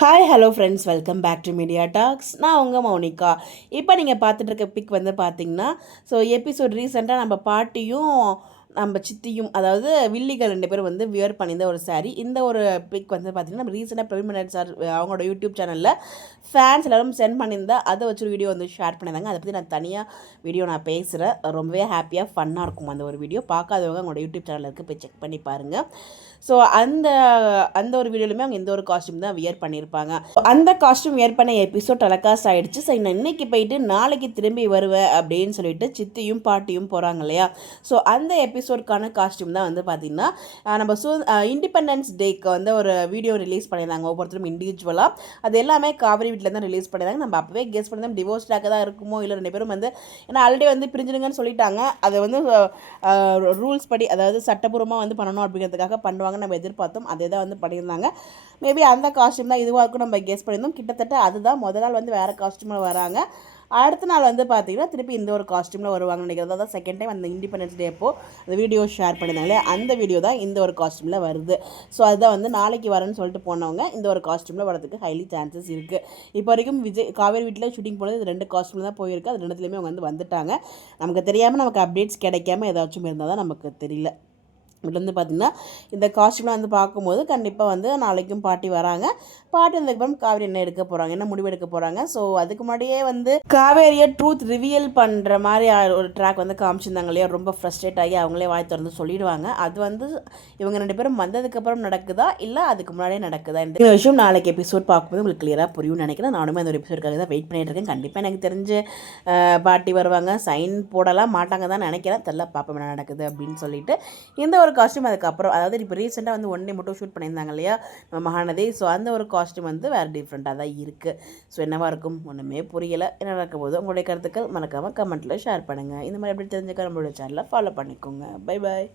Hi hello friends, welcome back to media talks. நான் உங்கள் மௌனிகா. இப்போ நீங்கள் பார்த்துட்டு இருக்க பிக் வந்து பார்த்தீங்கன்னா, ஸோ எபிசோட் ரீசெண்டாக நம்ம பாட்டியும் நம்ம சித்தியும், அதாவது வில்லிகள் 2 பேரும் வந்து வியர் பண்ணியிருந்த ஒரு சாரீ. இந்த ஒரு பிக் வந்து பார்த்திங்கன்னா, நம்ம ரீசெண்டாக பிரவீன் மன்னன் சார் அவங்களோட யூடியூப் சேனலில் ஃபேன்ஸ் எல்லோரும் சென்ட் பண்ணியிருந்தா அதை வச்சு ஒரு வீடியோ வந்து ஷேர் பண்ணியிருந்தாங்க. அதை பற்றி நான் தனியாக வீடியோ நான் பேசுகிறேன். ரொம்பவே ஹாப்பியாக ஃபன்னாக இருக்கும் அந்த ஒரு வீடியோ. பார்க்காதவங்க அவங்களோட யூடியூப் சேனலில் இருக்குது, போய் செக் பண்ணி பாருங்கள். ஸோ அந்த அந்த ஒரு வீடியோலையுமே அவங்க இந்த ஒரு காஸ்ட்யூம் தான் வியர் பண்ணியிருப்பாங்க. அந்த காஸ்ட்யூம் வியர் பண்ண எபிசோட் டெலிகாஸ்ட் ஆகிடுச்சு. ஸோ நான் இன்னைக்கு போயிட்டு நாளைக்கு திரும்பி வருவேன் அப்படின்னு சொல்லிட்டு சித்தியும் பாட்டியும் போகிறாங்க இல்லையா. ஸோ அந்த எபிசோட்கான காஸ்ட்யூம் தான் வந்து பார்த்திங்கன்னா, நம்ம இண்டிபெண்டன்ஸ் டேக்கு வந்து ஒரு வீடியோ ரிலீஸ் பண்ணியிருந்தாங்க ஒவ்வொருத்தரும் இண்டிவிஜுவலாக. அது எல்லாமே காவிரி வீட்டில் தான் ரிலீஸ் பண்ணியிருந்தாங்க. நம்ம அப்போவே கெஸ் பண்ணியிருந்தோம் டிவோர்ஸ்டாக தான் இருக்குமோ இல்லை 2 பேரும் வந்து, ஏன்னா ஆல்ரெடி வந்து பிரிஞ்சிடுங்கன்னு சொல்லிட்டாங்க. அதை வந்து ரூல்ஸ் படி, அதாவது சட்டப்பூர்வமாக வந்து பண்ணணும் அப்படிங்கிறதுக்காக பண்ணுவாங்கன்னு நம்ம எதிர்பார்த்தோம். அதே தான் வந்து பண்ணியிருந்தாங்க. மேபி அந்த காஸ்ட்யூம் தான் இதுவாக இருக்கும் நம்ம கெஸ் பண்ணியிருந்தோம். கிட்டத்தட்ட அதுதான். முதல் நாள் வந்து வேறு காஸ்ட்யூமில் வராங்க, அடுத்த நாள் வந்து பார்த்தீங்கன்னா திருப்பி இந்த ஒரு காஸ்ட்யூமில் வருவாங்கன்னு நினைக்கிறது. அதாவது செகண்ட் டைம் அந்த இண்டிபெண்டன்ஸ் டே அப்போது அந்த வீடியோ ஷேர் பண்ணியிருந்தாங்களே, அந்த வீடியோ தான் இந்த ஒரு காஸ்ட்யூமில் வருது. ஸோ அதுதான் வந்து நாளைக்கு வரேன்னு சொல்லிட்டு போனவங்க இந்த ஒரு காஸ்ட்யூமில் வரதுக்கு ஹைலி சான்சஸ் இருக்குது. இப்போ வரைக்கும் காவேரி வீட்டில் ஷூட்டிங் போனது இது 2 காஸ்ட்யூமில் தான் போயிருக்கு. அது 2த்துலேயுமே அவங்க வந்து வந்துட்டாங்க. நமக்கு தெரியாமல் நமக்கு அப்டேட்ஸ் கிடைக்காம ஏதாச்சும் இருந்தால் தான் நமக்கு தெரியல. இதில் வந்து பார்த்திங்கன்னா இந்த காஸ்ட்யூம்லாம் வந்து பார்க்கும்போது கண்டிப்பாக வந்து நாளைக்கும் பாட்டி வராங்க. பாட்டி வந்ததுக்கப்புறம் காவேரி என்ன எடுக்க போகிறாங்க, என்ன முடிவு எடுக்க போகிறாங்க. ஸோ அதுக்கு முன்னாடியே வந்து காவேரியை ட்ரூத் ரிவியல் பண்ணுற மாதிரி ஒரு ட்ராக் வந்து காமிச்சிருந்தாங்க இல்லையா. ரொம்ப ஃப்ரஸ்ட்ரேட் ஆகி அவங்களே வாய் திறந்து சொல்லிடுவாங்க. அது வந்து இவங்க 2 பேரும் வந்ததுக்கப்புறம் நடக்குதா இல்லை அதுக்கு முன்னாடியே நடக்குதா, இந்த விஷயம் நாளைக்கு எபிசோட் பார்க்கும்போது உங்களுக்கு கிளியராக புரியும் நினைக்கிறேன். நானுமே அந்த ஒரு எபிசோடுக்காக தான் வெயிட் பண்ணிட்டு இருக்கேன். கண்டிப்பாக எனக்கு தெரிஞ்சு பாட்டி வருவாங்க. சைன் போடலாம் மாட்டாங்க தான் நினைக்கிறேன். தெரியல, பார்ப்போம் என்ன நடக்குது அப்படின்னு சொல்லிட்டு. இந்த ஒரு காஸ்ட்யூம் அதுக்கப்புறம், அதாவது இப்போ ரீசெண்டாக வந்து 1 டே மட்டும் ஷூட் பண்ணியிருந்தாங்க இல்லையா மகாநதி. ஸோ அந்த ஒரு காஸ்ட்யூம் வந்து வேறு டிஃப்ரெண்ட்டாக தான் இருக்குது. ஸோ என்னவாக இருக்கும் ஒன்றுமே புரியலை. என்ன நடக்க போது உங்களுடைய கருத்துக்கள் மறக்காமல் கமெண்ட்டில் ஷேர் பண்ணுங்கள். இந்த மாதிரி எப்படி தெரிஞ்சுக்க நம்மளோட சேனலை ஃபாலோ பண்ணிக்கோங்க. Bye bye.